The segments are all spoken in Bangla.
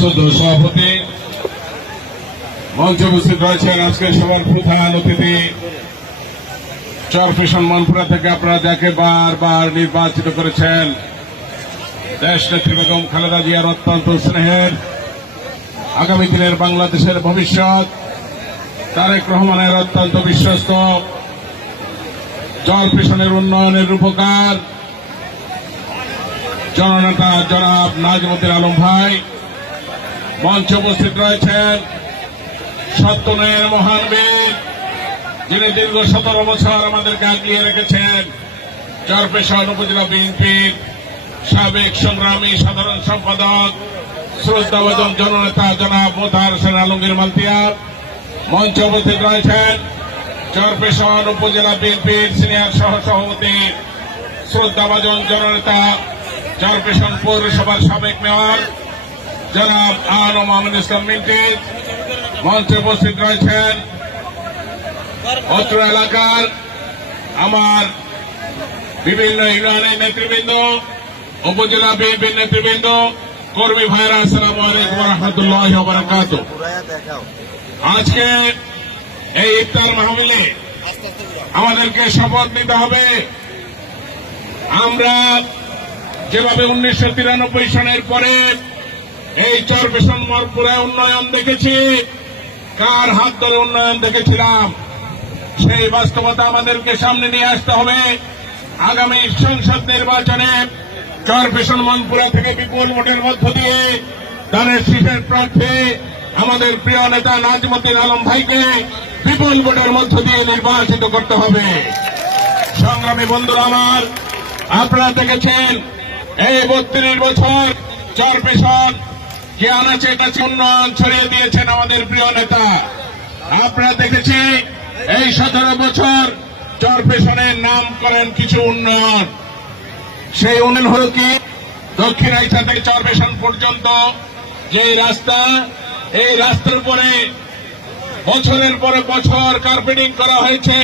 শ্রদ্ধেয় সভাপতি, মঞ্চে উপস্থিত রয়েছেন আজকের সভার প্রধান অতিথি, চরফ্যাশন মনপুরা থেকে আপনারা যাকে বারবার নির্বাচিত করেছেন, দেশ নেত্রী বেগম খালেদা জিয়ার অত্যন্ত স্নেহের, আগামী দিনের বাংলাদেশের ভবিষ্যৎ, তারেক রহমানের অত্যন্ত বিশ্বস্ত, চরফ্যাশনের উন্নয়নের রূপকার জননেতা জনাব নাজমুদ্দিন আলম ভাই, মঞ্চে উপস্থিত রয়েছেন সত্যনের মহান বীর, যিনি দীর্ঘ 17 বছর আমাদেরকে আগিয়ে রেখেছেন, চরফ্যাশন উপজেলা বিএনপির সাবেক সংগ্রামী সাধারণ সম্পাদক, শ্রদ্ধাভাজন জননেতা জনাব মোতাহার হোসেন আলমগীর মালতিয়া। মঞ্চে উপস্থিত রয়েছেন চরফ্যাশন উপজেলা বিএনপির সিনিয়র সহসভাপতি, শ্রদ্ধাভাজন জননেতা, চরফ্যাশন পৌরসভার সাবেক মেয়র জনাব আনম আমিন ইসলাম মিন্টু। মঞ্চে উপস্থিত রয়েছেন অত্র এলাকার আমার বিভিন্ন ইউনিয়নের নেতৃবৃন্দ, উপজেলা বিএনপির নেতৃবৃন্দ, কর্মী ভাইরা, আসসালামু আলাইকুম ওয়া রাহমাতুল্লাহি ওয়া বারাকাতুহু। আজকে এই ইফতার মাহফিলে আমাদেরকে শপথ নিতে হবে। আমরা যেভাবে 1993 সনের পরে এই চরফ্যাশন মনপুরায় উন্নয়ন দেখেছি, কার হাত ধরে উন্নয়ন দেখেছিলাম, সেই বাস্তবতা আমাদেরকে সামনে নিয়ে আসতে হবে। আগামী সংসদ নির্বাচনে চরফ্যাশন মনপুরা থেকে বিপুল ভোটের মধ্য দিয়ে ধানের শীষের প্রার্থী আমাদের প্রিয় নেতা নাজমুদ্দিন আলম ভাইকে বিপুল ভোটের মধ্য দিয়ে নির্বাচিত করতে হবে। সংগ্রামী বন্ধুরা আমার, আপনারা দেখেছেন এই 32 বছর চরফ্যাশন যে আনাচে কাছে উন্নয়ন ছড়িয়ে দিয়েছেন আমাদের প্রিয় নেতা। আপনারা দেখেছি এই 17 বছর চরফ্যাশনের নাম করেন কিছু উন্নয়ন। সেই উন্নয়ন হল কি, দক্ষিণ আইসা থেকে চরফ্যাশন পর্যন্ত যে রাস্তা, এই রাস্তার উপরে বছরের পর বছর কার্পেটিং করা হয়েছে,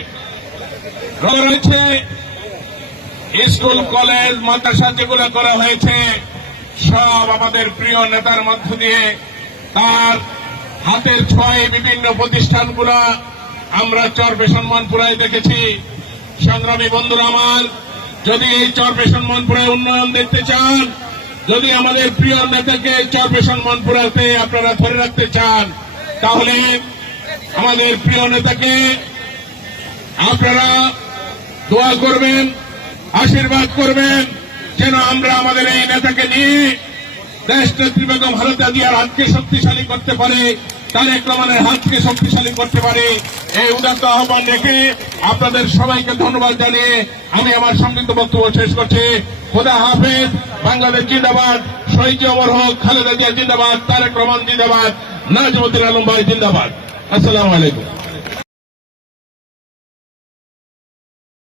স্কুল কলেজ মাদ্রাসা যেগুলো করা হয়েছে সব আমাদের প্রিয় নেতার মধ্য দিয়ে, তার হাতের ছোঁয়ায় বিভিন্ন প্রতিষ্ঠানগুলো আমরা চরফ্যাশন মনপুরায় দেখেছি। সংগ্রামী বন্ধুরা আমার, যদি এই চরফ্যাশন মনপুরায় উন্নয়ন দেখতে চান, যদি আমাদের প্রিয় নেতাকে চরফ্যাশন মনপুরাতে আপনারা ধরে রাখতে চান, তাহলে আমাদের প্রিয় নেতাকে আপনারা দোয়া করবেন, আশীর্বাদ করবেন, যেন আমরা আমাদের এই নেতাকে নিয়ে দেশ নেত্রী বেগম খালেদা জিয়ার হাতকে শক্তিশালী করতে পারে, তারেক রহমানের হাতকে শক্তিশালী করতে পারে। এই উদাত্ত আহ্বান রেখে আপনাদের সবাইকে ধন্যবাদ জানিয়ে আমি আমার সংক্ষিপ্ত বক্তব্য শেষ করছি। খোদা হাফেজ। বাংলাদেশ জিন্দাবাদ, শহীদ অমর হোক, খালেদা জিয়া জিন্দাবাদ, তারেক রহমান জিন্দাবাদ, নাজমুদ্দিন আলম ভাই জিন্দাবাদ। আসসালামু আলাইকুম।